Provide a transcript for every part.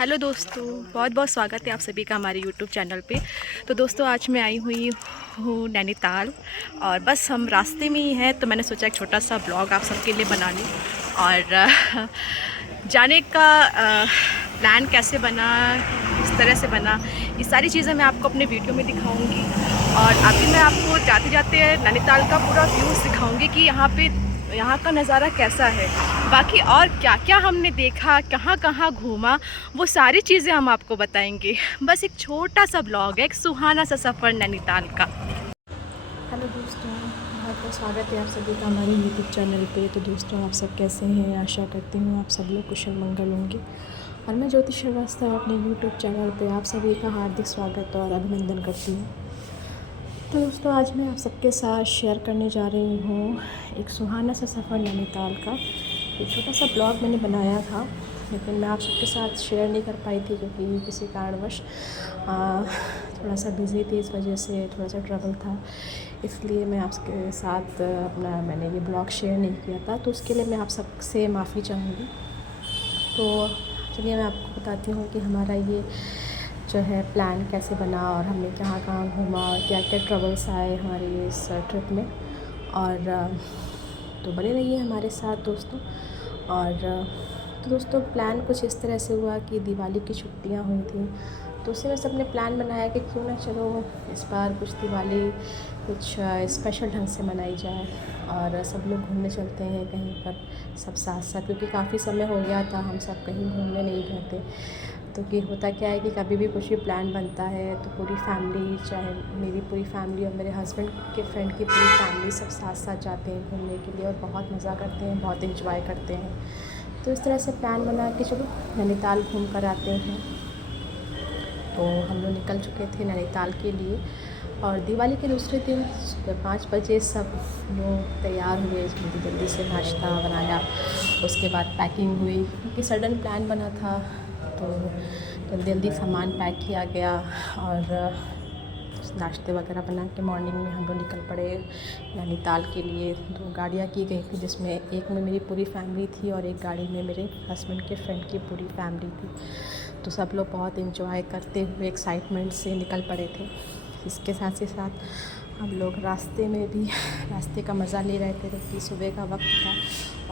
Hello दोस्तों, बहुत बहुत स्वागत है आप सभी का हमारे यूट्यूब चैनल पे। तो दोस्तों आज मैं आई हुई हूँ नैनीताल और बस हम रास्ते में ही हैं, तो मैंने सोचा एक छोटा सा ब्लॉग आप सबके लिए बना लूँ। और जाने का प्लान कैसे बना, किस तरह से बना, ये सारी चीज़ें मैं आपको अपने वीडियो में दिखाऊंगी। और अभी मैं आपको जाते जाते नैनीताल का पूरा व्यू दिखाऊंगी कि यहाँ का नज़ारा कैसा है, बाकी और क्या क्या हमने देखा, कहाँ कहाँ घूमा, वो सारी चीज़ें हम आपको बताएंगे। बस एक छोटा सा ब्लॉग है, एक सुहाना सा सफ़र नैनीताल का। हेलो दोस्तों, बहुत बहुत स्वागत है आप सभी का हमारे यूट्यूब चैनल पे। तो दोस्तों आप सब कैसे हैं? आशा करती हूँ आप सब लोग कुशल मंगल होंगे। और मैं ज्योति श्रीवास्तव अपने यूट्यूब चैनल पे आप सभी का हार्दिक स्वागत और अभिनंदन करती हूँ। तो दोस्तों आज मैं आप सबके साथ शेयर करने जा रही हूँ एक सुहाना सा सफ़र नैनीताल का। एक छोटा सा ब्लॉग मैंने बनाया था, लेकिन मैं आप सबके साथ शेयर नहीं कर पाई थी क्योंकि किसी कारणवश थोड़ा सा बिज़ी थी, इस वजह से थोड़ा सा ट्रबल था, इसलिए मैं आपके साथ मैंने ये ब्लॉग शेयर नहीं किया था। तो उसके लिए मैं आप सबसे माफ़ी चाहूँगी। तो चलिए मैं आपको बताती हूँ कि हमारा ये जो है प्लान कैसे बना और हमने कहाँ कहाँ घूमा और क्या क्या ट्रबल्स आए हमारे इस ट्रिप में। और तो बने रहिए हमारे साथ दोस्तों। और तो दोस्तों प्लान कुछ इस तरह से हुआ कि दिवाली की छुट्टियां हुई थी, तो उससे वैसे अपने प्लान बनाया कि क्यों ना चलो इस बार कुछ दिवाली कुछ स्पेशल ढंग से मनाई जाए और सब लोग घूमने चलते हैं कहीं पर सब साथ साथ, क्योंकि काफ़ी समय हो गया था हम सब कहीं घूमने नहीं गए थे। तो कि होता क्या है कि कभी भी कुछ भी प्लान बनता है तो पूरी फैमिली, चाहे मेरी पूरी फैमिली और मेरे हस्बैंड के फ्रेंड की पूरी फैमिली सब साथ साथ जाते हैं घूमने के लिए और बहुत मज़ा करते हैं, बहुत एंजॉय करते हैं। तो इस तरह से प्लान बना के चलो नैनीताल घूम कर आते हैं। तो हम लोग निकल चुके थे नैनीताल के लिए और दिवाली के दूसरे दिन सुबह 5 बजे सब लोग तैयार हुए, जल्दी जल्दी से नाश्ता बनाया, उसके बाद पैकिंग हुई क्योंकि सडन प्लान बना था। तो जल्दी जल्दी सामान पैक किया गया और नाश्ते वगैरह बना के मॉर्निंग में हम लोग निकल पड़े नैनीताल के लिए। 2 गाड़ियाँ की गई थी, जिसमें एक में मेरी पूरी फैमिली थी और एक गाड़ी में मेरे हस्बैंड के फ्रेंड की पूरी फैमिली थी। तो सब लोग बहुत एंजॉय करते हुए एक्साइटमेंट से निकल पड़े थे। इसके साथ ही साथ हम लोग रास्ते में भी रास्ते का मज़ा ले रहे थे क्योंकि सुबह का वक्त था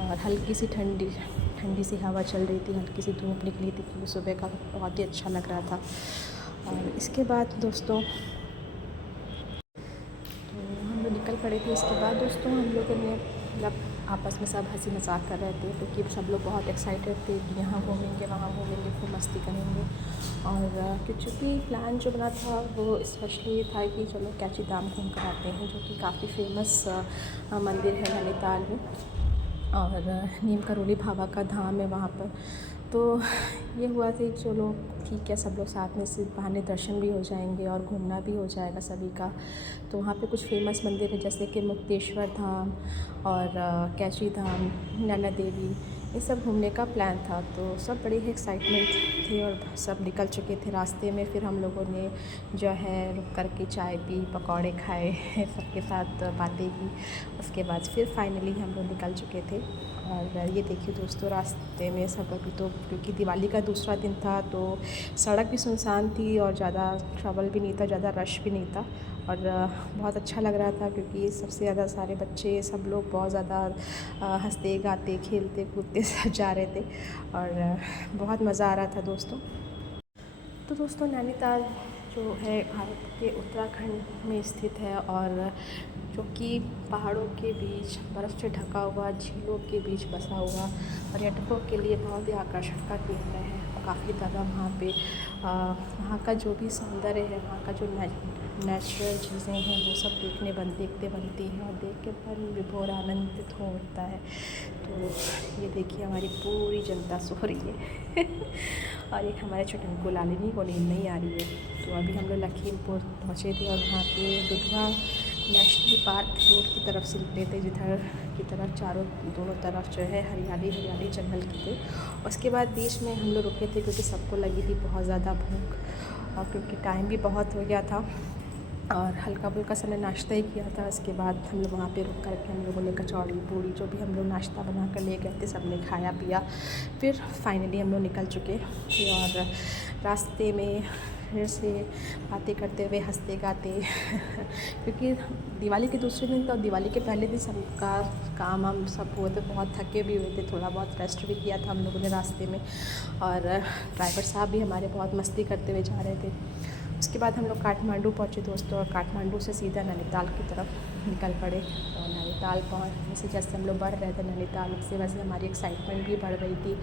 और हल्की सी ठंडी ठंडी सी हवा चल रही थी, हल्की सी धूप निकली थी क्योंकि सुबह का वक्त बहुत ही अच्छा लग रहा था। और इसके बाद दोस्तों तो हम लोग निकल पड़े थे। इसके बाद दोस्तों हम लोगों ने मतलब आपस में सब हंसी मजाक कर रहे थे क्योंकि सब लोग बहुत एक्साइटेड थे कि यहाँ घूमेंगे वहाँ घूमेंगे, खूब मस्ती करेंगे। और क्योंकि प्लान जो बना था वो स्पेशली ये था कि चलो कैची धाम घूम कर आते हैं, जो कि काफ़ी फेमस मंदिर है नैनीताल में और नीम करोली बाबा का धाम है वहाँ पर। तो ये हुआ था कि चलो ठीक है, सब लोग साथ में से बहाने दर्शन भी हो जाएंगे और घूमना भी हो जाएगा सभी का। तो वहाँ पे कुछ फेमस मंदिर है जैसे कि मुक्तेश्वर धाम और कैची धाम, नैना देवी, ये सब घूमने का प्लान था। तो सब बड़े ही एक्साइटमेंट थे और सब निकल चुके थे। रास्ते में फिर हम लोगों ने जो है रुक कर के चाय पी, पकौड़े खाए, सबके साथ बातें की। उसके बाद फिर फाइनली हम लोग निकल चुके थे। और ये देखिए दोस्तों रास्ते में सब अभी तो क्योंकि दिवाली का दूसरा दिन था तो सड़क भी सुनसान थी और ज़्यादा ट्रैवल भी नहीं था, ज़्यादा रश भी नहीं था। और बहुत अच्छा लग रहा था क्योंकि सबसे ज़्यादा सारे बच्चे सब लोग बहुत ज़्यादा हंसते गाते खेलते कूदते सब जा रहे थे और बहुत मज़ा आ रहा था दोस्तों। तो दोस्तों नैनीताल जो है भारत के उत्तराखंड में स्थित है और जो कि पहाड़ों के बीच बर्फ़ से ढका हुआ, झीलों के बीच बसा हुआ पर्यटकों के लिए बहुत ही आकर्षण का केंद्र है। काफ़ी ज़्यादा वहाँ पे वहाँ का जो भी सौंदर्य है, वहाँ का जो नेचुरल चीज़ें हैं वो सब देखते बनती हैं और देख के मन विभोर आनंदित हो उठता है। तो ये देखिए हमारी पूरी जनता सो रही है और एक हमारे छोटनकू लालिनी को नींद नहीं आ रही है। तो अभी हम लोग लखीमपुर पहुँचे थे और वहाँ पे दुधवा नेशनल पार्क रोड की तरफ से निकले थे, जिधर की तरफ दोनों तरफ जो है हरियाली हरियाली जंगल की थी। उसके बाद बीच में हम लोग रुके थे क्योंकि सबको लगी थी बहुत ज़्यादा भूख और क्योंकि टाइम भी बहुत हो गया था। और हल्का फुल्का सा मैं नाश्ता ही किया था। उसके बाद हम लोग वहाँ पे रुक कर के हम लोगों ने कचौड़ी पूड़ी जो भी हम लोग नाश्ता बना कर ले गए थे सब ने खाया पिया। फिर फाइनली हम लोग निकल चुके थे और रास्ते में फिर से बातें करते हुए हंसते गाते क्योंकि दिवाली के दूसरे दिन तो दिवाली के पहले दिन सबका काम हम सब हुए थे, बहुत थके भी हुए थे, थोड़ा बहुत रेस्ट भी किया था हम लोगों ने रास्ते में। और ड्राइवर साहब भी हमारे बहुत मस्ती करते हुए जा रहे थे। उसके बाद हम लोग काठमांडू पहुँचे दोस्तों, और काठमांडू से सीधा नैनीताल की तरफ निकल पड़े। और नैनीताल पहुँचने से जैसे हम लोग बढ़ रहे थे नैनीताल से वैसे हमारी एक्साइटमेंट भी बढ़ रही थी।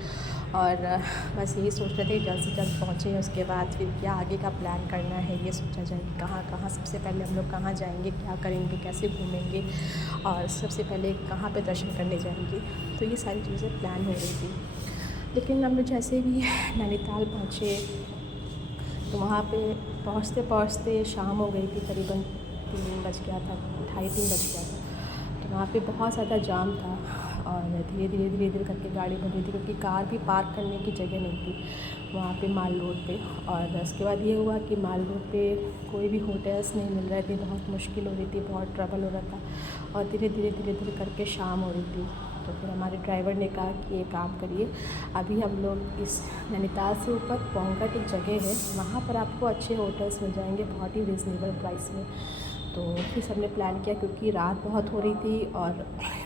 और बस यही सोच रहे थे जल्द से जल्द पहुँचे, उसके बाद फिर क्या आगे का प्लान करना है ये सोचा जाए कि कहाँ कहाँ सबसे पहले हम लोग कहाँ जाएंगे, क्या करेंगे, कैसे घूमेंगे और सबसे पहले कहाँ पे दर्शन करने जाएंगे। तो ये सारी चीज़ें प्लान हो रही थी। लेकिन हम लोग जैसे भी नैनीताल पहुँचे तो वहाँ पे पहुँचते पहुँचते शाम हो गई थी, करीबन 3 बज गया था, 2:30-3 बज गया था। तो वहाँ पे बहुत ज़्यादा जाम था और धीरे धीरे करके गाड़ी बढ़ रही थी क्योंकि कार भी पार्क करने की जगह नहीं थी वहाँ पे माल रोड पे। और उसके बाद ये हुआ कि माल रोड पे कोई भी होटल्स नहीं मिल रहे थे, बहुत मुश्किल हो रही थी, बहुत ट्रबल हो रहा था और धीरे धीरे करके शाम हो रही थी। तो फिर हमारे ड्राइवर ने कहा कि एक काम करिए, अभी हम लोग इस नैनीताल से ऊपर पोंगट एक जगह है, वहाँ पर आपको अच्छे होटल्स मिल जाएंगे बहुत ही रिजनेबल प्राइस में। तो फिर सबने प्लान किया क्योंकि रात बहुत हो रही थी और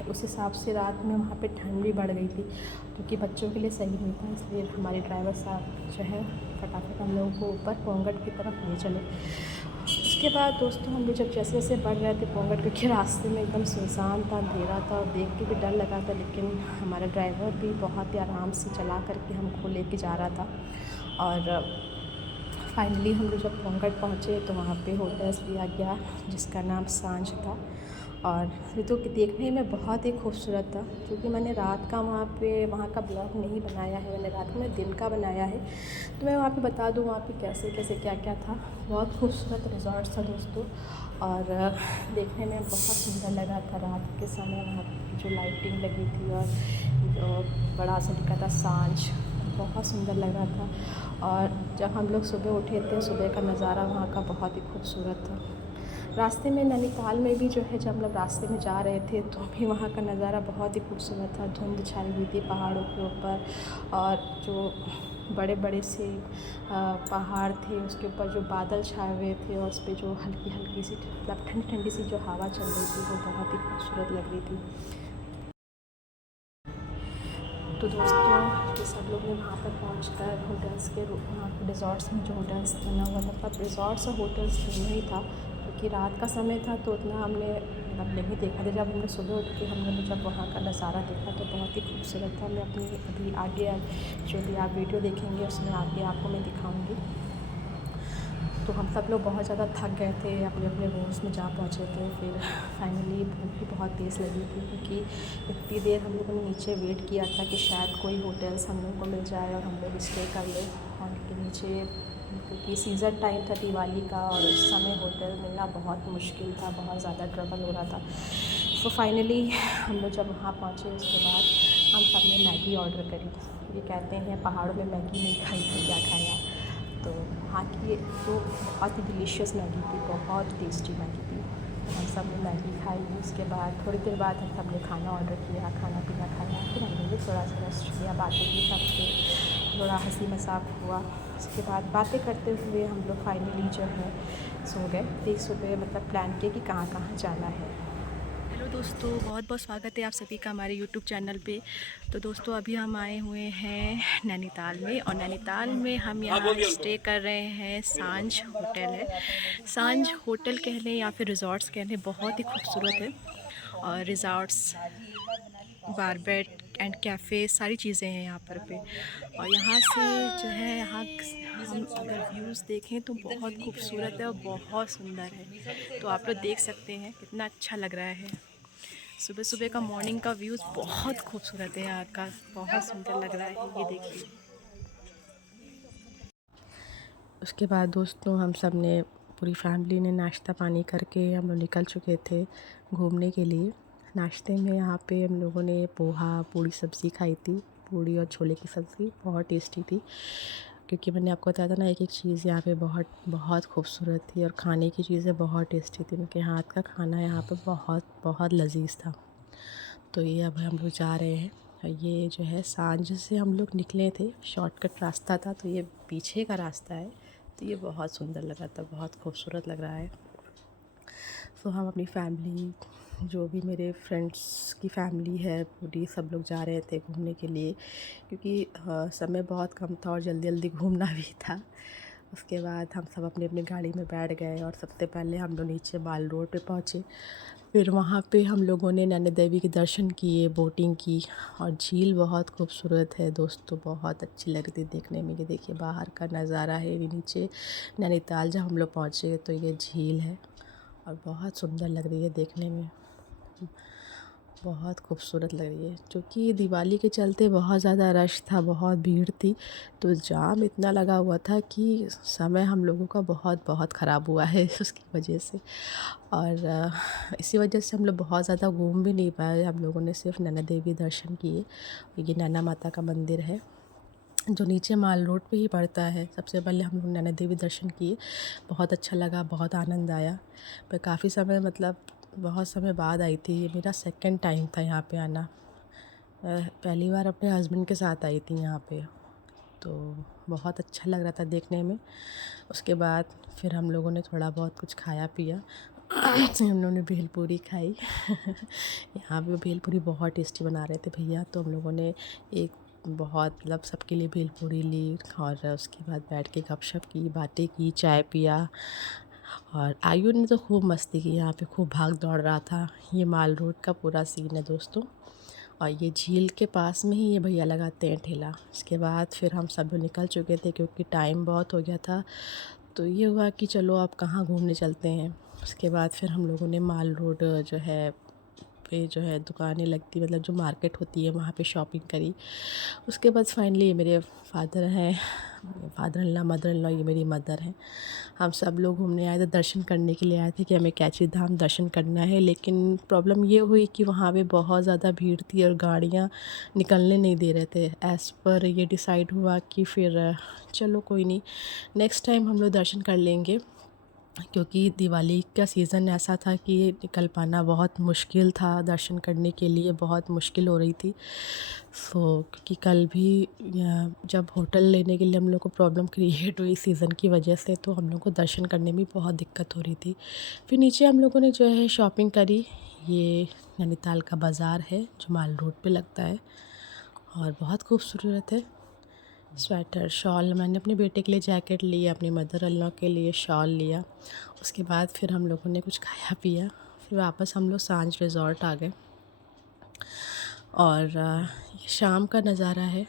उस हिसाब से रात में वहाँ पे ठंड भी बढ़ गई थी क्योंकि बच्चों के लिए सही नहीं था। इसलिए हमारे ड्राइवर साहब जो है फटाफट हम लोगों को ऊपर पोंगट की तरफ ले चले। उसके बाद दोस्तों हम लोग जब जैसे जैसे बढ़ रहे थे पोंगट क्योंकि रास्ते में एकदम सुनसान था, अंधेरा था और देख के भी डर लगा था, लेकिन हमारा ड्राइवर भी बहुत ही आराम से चला करके हमको लेके जा रहा था। और फाइनली हम लोग जब पोंगट पहुँचे तो वहाँ पे होटल्स लिया गया जिसका नाम सांझ था। और ये तो देखने में बहुत ही खूबसूरत था क्योंकि मैंने रात का वहाँ का ब्लॉग नहीं बनाया है, मैंने रात में दिन का बनाया है। तो मैं वहाँ पे बता दूँ वहाँ पे कैसे कैसे क्या क्या था। बहुत खूबसूरत रिज़ॉर्ट था दोस्तों और देखने में बहुत सुंदर लगा था। रात के समय वहाँ की जो लाइटिंग लगी थी और जो बड़ा सा लिखा था सांझ, बहुत सुंदर लगा था। और जब हम लोग सुबह उठे थे सुबह का नज़ारा वहाँ का बहुत ही खूबसूरत था। रास्ते में नैनीताल में भी जो है जब हम लोग रास्ते में जा रहे थे तो भी वहाँ का नज़ारा बहुत ही खूबसूरत था। धुंध छाई हुई थी पहाड़ों के ऊपर और जो बड़े बड़े से पहाड़ थे उसके ऊपर जो बादल छाए हुए थे और उस पर जो हल्की हल्की सी मतलब ठंडी ठंडी सी जो हवा चल रही थी वो बहुत ही खूबसूरत लग रही थी। तो दोस्तों ये सब लोग ने वहाँ पर पहुँचकर होटल्स के वहाँ रिज़ॉर्ट्स में जो होटल्स बना हुआ था, मतलब रिज़ॉर्ट्स और होटल्स दोनों ही था क्योंकि रात का समय था तो उतना हमने मतलब नहीं देखा था। जब हमने सुबह उठ के हम लोगों ने जब वहाँ का नज़ारा देखा तो बहुत ही खूबसूरत था। मैं अपनी अभी आगे जो भी आप वीडियो देखेंगे उसमें आगे आपको मैं दिखाऊँगी। तो हम सब लोग बहुत ज़्यादा थक गए थे, अपने अपने रूम्स में जा पहुँचे थे। फिर फाइनली भूख भी बहुत तेज़ लगी थी क्योंकि इतनी देर हम लोगों ने नीचे वेट किया था कि शायद कोई होटल्स हम लोग को मिल जाए और हम लोग स्टे कर लें। और के नीचे क्योंकि सीज़न टाइम था दिवाली का और उस समय होटल मिलना बहुत मुश्किल था, बहुत ज़्यादा ट्रबल हो रहा था। तो फाइनली हम लोग जब वहाँ पहुँचे उसके बाद हम सब ने मैगी ऑर्डर करी। ये कहते हैं पहाड़ों में मैगी नहीं खाई तो क्या खाया। तो वहाँ की जो बहुत ही डिलीशियस मैगी थी, बहुत टेस्टी मैगी थी। हम सब ने मैगी खाई। उसके बाद थोड़ी देर बाद हम सब ने खाना ऑर्डर किया, खाना पीना खाया। फिर हमने भी थोड़ा सा रेस्ट किया, बातें की सबसे, थोड़ा हंसी मजाक हुआ। उसके बाद बातें करते हुए हम लोग फाइनली जो है सो गए। फिर सुबह मतलब प्लान किया कि कहाँ कहाँ जाना है। हेलो दोस्तों, बहुत बहुत स्वागत है आप सभी का हमारे यूट्यूब चैनल पे। तो दोस्तों अभी हम आए हुए हैं नैनीताल में और नैनीताल में हम यहाँ स्टे कर रहे हैं। सांझ होटल है, सांझ होटल कह लें या फिर रिज़ॉर्ट्स कह लें, बहुत ही खूबसूरत है। और रिज़ॉर्ट्स, बारबेट एंड कैफ़े सारी चीज़ें हैं यहाँ पर पे। और यहाँ से जो है यहाँ हम अगर व्यूज़ देखें तो बहुत खूबसूरत है और बहुत सुंदर है। तो आप लोग देख सकते हैं कितना अच्छा लग रहा है। सुबह सुबह का मॉर्निंग का व्यूज़ बहुत खूबसूरत है यहाँ का, बहुत सुंदर लग रहा है, ये देखिए। उसके बाद दोस्तों हम सब ने पूरी फैमिली ने नाश्ता पानी करके हम लोग निकल चुके थे घूमने के लिए। नाश्ते में यहाँ पे हम लोगों ने पोहा पूड़ी सब्ज़ी खाई थी, पूड़ी और छोले की सब्ज़ी बहुत टेस्टी थी। क्योंकि मैंने आपको बताया था ना, एक एक चीज़ यहाँ पे बहुत बहुत खूबसूरत थी और खाने की चीज़ें बहुत टेस्टी थी। उनके हाथ का खाना यहाँ पे बहुत बहुत लजीज था। तो ये अब हम लोग जा रहे हैं। ये जो है सांझ से हम लोग निकले थे, शॉर्टकट रास्ता था, तो ये पीछे का रास्ता है। तो ये बहुत सुंदर लगा था, बहुत खूबसूरत लग रहा है। तो हम अपनी फैमिली, जो भी मेरे फ्रेंड्स की फैमिली है पूरी, सब लोग जा रहे थे घूमने के लिए, क्योंकि समय बहुत कम था और जल्दी जल्दी घूमना भी था। उसके बाद हम सब अपनी अपनी गाड़ी में बैठ गए और सबसे पहले हम लोग नीचे माल रोड पे पहुँचे। फिर वहाँ पे हम लोगों ने नैना देवी के दर्शन किए, बोटिंग की, और झील बहुत खूबसूरत है दोस्तों, बहुत अच्छी लग रही थी देखने में। ये देखिए बाहर का नज़ारा है, ये नीचे नैनीताल जब हम लोग पहुँचे तो ये झील है और बहुत सुंदर लग रही है देखने में, बहुत खूबसूरत लग रही है। क्योंकि दिवाली के चलते बहुत ज़्यादा रश था, बहुत भीड़ थी, तो जाम इतना लगा हुआ था कि समय हम लोगों का बहुत बहुत ख़राब हुआ है उसकी वजह से। और इसी वजह से हम लोग बहुत ज़्यादा घूम भी नहीं पाए। हम लोगों ने सिर्फ नैना देवी दर्शन किए। ये नैना माता का मंदिर है जो नीचे माल रोड पे ही पड़ता है। सबसे पहले हम लोग नैना देवी दर्शन किए, बहुत अच्छा लगा, बहुत आनंद आया। मैं काफ़ी समय, मतलब बहुत समय बाद आई थी। ये मेरा सेकंड टाइम था यहाँ पे आना। पहली बार अपने हस्बैंड के साथ आई थी यहाँ पे, तो बहुत अच्छा लग रहा था देखने में। उसके बाद फिर हम लोगों ने थोड़ा बहुत कुछ खाया पिया हम लोगों ने भेलपूरी खाई यहाँ पे भेलपूरी बहुत टेस्टी बना रहे थे भैया, तो हम लोगों ने एक बहुत, मतलब सबके लिए भेलपूरी ली और उसके बाद बैठ के गपशप की, बातें की, चाय पिया। और आयु ने तो खूब मस्ती की, यहाँ पे खूब भाग दौड़ रहा था। ये माल रोड का पूरा सीन है दोस्तों, और ये झील के पास में ही ये भैया लगाते हैं ठेला। उसके बाद फिर हम सब लोग निकल चुके थे क्योंकि टाइम बहुत हो गया था। तो ये हुआ कि चलो आप कहाँ घूमने चलते हैं। उसके बाद फिर हम लोगों ने माल रोड जो है पे जो है दुकानें लगती, मतलब जो मार्केट होती है, वहाँ पे शॉपिंग करी। उसके बाद फाइनली मेरे फादर हैं, father in law, mother in law, ये मेरी मदर हैं, हम सब लोग घूमने आए थे, दर्शन करने के लिए आए थे कि हमें कैची धाम दर्शन करना है। लेकिन प्रॉब्लम ये हुई कि वहाँ पे बहुत ज़्यादा भीड़ थी और गाड़ियाँ निकलने नहीं दे रहे थे। एज़ पर ये डिसाइड हुआ कि फिर चलो कोई नहीं, नेक्स्ट टाइम हम लोग दर्शन कर लेंगे, क्योंकि दिवाली का सीज़न ऐसा था कि निकल पाना बहुत मुश्किल था, दर्शन करने के लिए बहुत मुश्किल हो रही थी। क्योंकि कल भी जब होटल लेने के लिए हम लोग को प्रॉब्लम क्रिएट हुई सीज़न की वजह से, तो हम लोग को दर्शन करने में बहुत दिक्कत हो रही थी। फिर नीचे हम लोगों ने जो है शॉपिंग करी। ये नैनीताल का बाज़ार है जो माल रोड पे लगता है और बहुत खूबसूरत है। स्वेटर, शॉल, मैंने अपने बेटे के लिए जैकेट लिया, अपनी मदर इन लॉ के लिए शॉल लिया। उसके बाद फिर हम लोगों ने कुछ खाया पिया, फिर वापस हम लोग सांझ रिज़ॉर्ट आ गए। और ये शाम का नज़ारा है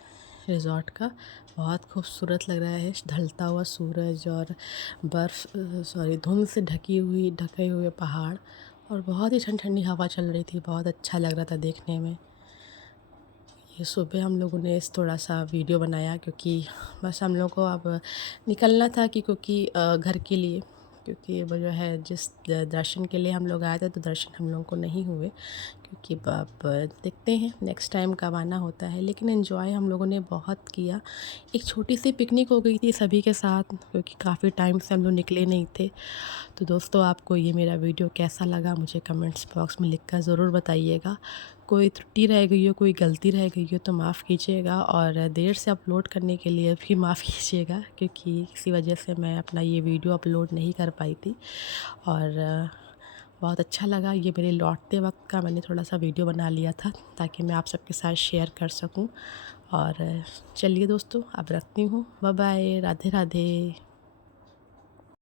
रिज़ॉर्ट का, बहुत खूबसूरत लग रहा है। ढलता हुआ सूरज और धुंध से ढके हुए पहाड़, और बहुत ही ठंडी ठंडी हवा चल रही थी, बहुत अच्छा लग रहा था देखने में। ये सुबह हम लोगों ने थोड़ा सा वीडियो बनाया, क्योंकि बस हम लोग को अब निकलना था कि क्योंकि घर के लिए, क्योंकि वो जो है जिस दर्शन के लिए हम लोग आए थे, तो दर्शन हम लोगों को नहीं हुए, क्योंकि अब देखते हैं नेक्स्ट टाइम कब आना होता है। लेकिन एंजॉय हम लोगों ने बहुत किया। एक छोटी सी पिकनिक हो गई थी सभी के साथ, क्योंकि काफ़ी टाइम से हम लोग निकले नहीं थे। तो दोस्तों, आपको ये मेरा वीडियो कैसा लगा मुझे कमेंट्स बॉक्स में लिखकर ज़रूर बताइएगा। कोई त्रुटि रह गई हो, कोई गलती रह गई हो तो माफ़ कीजिएगा, और देर से अपलोड करने के लिए भी माफ़ कीजिएगा, क्योंकि किसी वजह से मैं अपना ये वीडियो अपलोड नहीं कर पाई थी। और बहुत अच्छा लगा, ये मेरे लौटते वक्त का मैंने थोड़ा सा वीडियो बना लिया था ताकि मैं आप सबके साथ शेयर कर सकूं। और चलिए दोस्तों, अब रखती हूँ। Bye bye, Radhe Radhe.